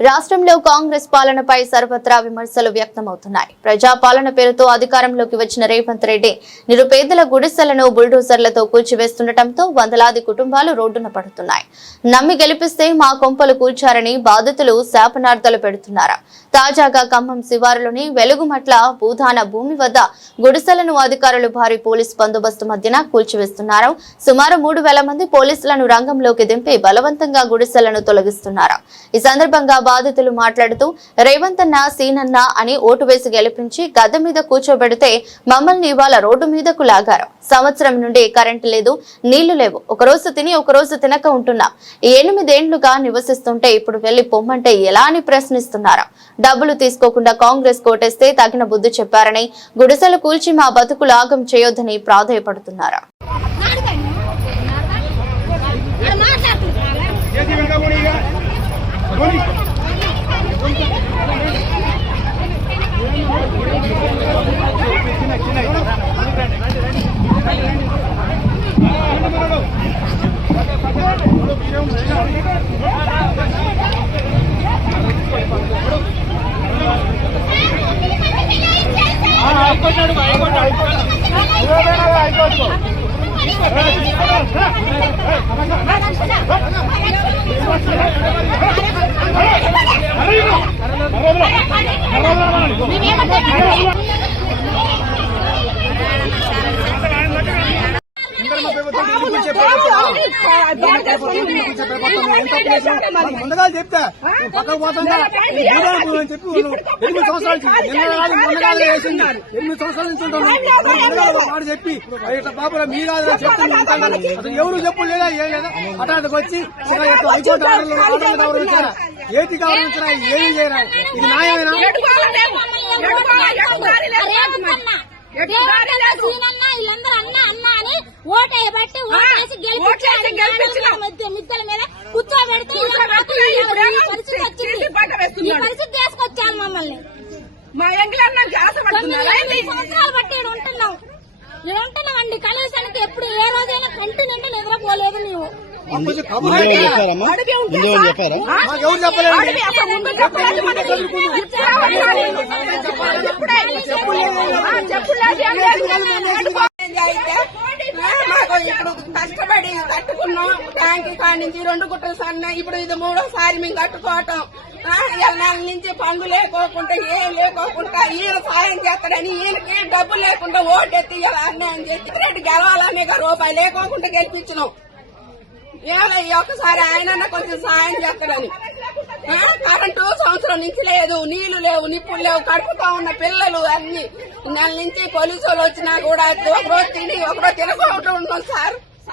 రాష్ట్రంలో కాంగ్రెస్ పాలనపై సర్వత్రా విమర్శలు వ్యక్తమవుతున్నాయి. ప్రజాపాలన పేరుతో అధికారంలోకి వచ్చిన రేవంత్ రెడ్డి నిరుపేదల గుడిసెలను బుల్డోజర్లతో కూల్చివేస్తుండటంతో వందలాది కుటుంబాలు రోడ్డున పడుతున్నాయి. నమ్మి గెలిపిస్తే మా కొంపలు కూల్చారని బాధితులు శాపనార్థాలు పెడుతున్నారు. తాజాగా ఖమ్మం శివారులోని వెలుగుమట్ల భూదాన భూమి వద్ద గుడిసెలను అధికారులు భారీ పోలీస్ బందోబస్తు మధ్యన కూల్చివేస్తున్నారు. సుమారు 3,000 మంది పోలీసులను రంగంలోకి దింపి బలవంతంగా గుడిసెలను తొలగిస్తున్నారు. ఈ సందర్భంగా బాధితులు మాట్లాడుతూ రేవంత్ అన్న సీనన్న అని ఓటు వేసి గెలిపించి గద్దె మీద కూర్చోబెడితే మమ్మల్ని ఇవాళ రోడ్డు మీదకు లాగారు. సంవత్సరం నుండి కరెంటు లేదు, నీళ్లు లేవు. ఒకరోజు తిని ఒకరోజు తినక ఉంటున్నాం. 8 ఏళ్లుగా నివసిస్తుంటే ఇప్పుడు వెళ్లి పొమ్మంటే ఎలా అని ప్రశ్నిస్తున్నారు. డబ్బులు తీసుకోకుండా కాంగ్రెస్ కోటేస్తే తగిన బుద్ధి చెప్పారని, గుడిసెలు కూల్చి మా బతుకులు ఆగం చేయొద్దని ప్రాధేయపడుతున్నారు. ముందుగా చెప్తా పక్కకు పోతుందా చెప్పి 8 సంవత్సరాలు వేసింది. 8 సంవత్సరాల నుంచి ఉంటాను చెప్పి ఇట్లా బాబురా మీ కాదు చెప్తాను. అసలు ఎవరు చెప్పు లేదా ఏం లేదా అటానికి వచ్చి హైకోర్టు ఆర్డర్లు గౌరవించారా, ఏటి గౌరవించారా, ఏమీ చేయరా? ఇది న్యాయమేనా? మిద్దల మీద కూర్చోబెడితే తీసుకొచ్చాను మమ్మల్ని. మా సంవత్సరాలు బట్టి ఉంటున్నామండి. కనీసానికి ఎప్పుడు ఏ రోజైనా కంటి నిండా నిద్రపోలేదు మేము. ఇప్పుడు కష్టపడి కట్టుకున్నాం. ట్యాంక్ కాడి నుంచి 2 గుట్టలు సన్న, ఇప్పుడు ఇది 3వ మేము కట్టుకోవటం. 7 నెలల నుంచి పనులు లేకోకుండా ఏం లేకోకుండా ఈయన సాయం చేస్తాడని ఈయనకి డబ్బు లేకుండా ఓటెత్తి అన్యాయం చేసి రెడ్డి గెలవాలనే రూపాయి లేకోకుండా గెలిపించినాం. ఒకసారి ఆయన కొంచెం సాయం చేస్తాడని. కరెంటు సంవత్సరం నుంచి లేదు, నీళ్లు లేవు, నిప్పులు లేవు, కడుపుతా ఉన్న పిల్లలు అన్ని నెల నుంచి పోలీసు వాళ్ళు వచ్చినా కూడా ఒకరోజు తిని ఒకరోజు తినకుండా ఉన్నాం సార్.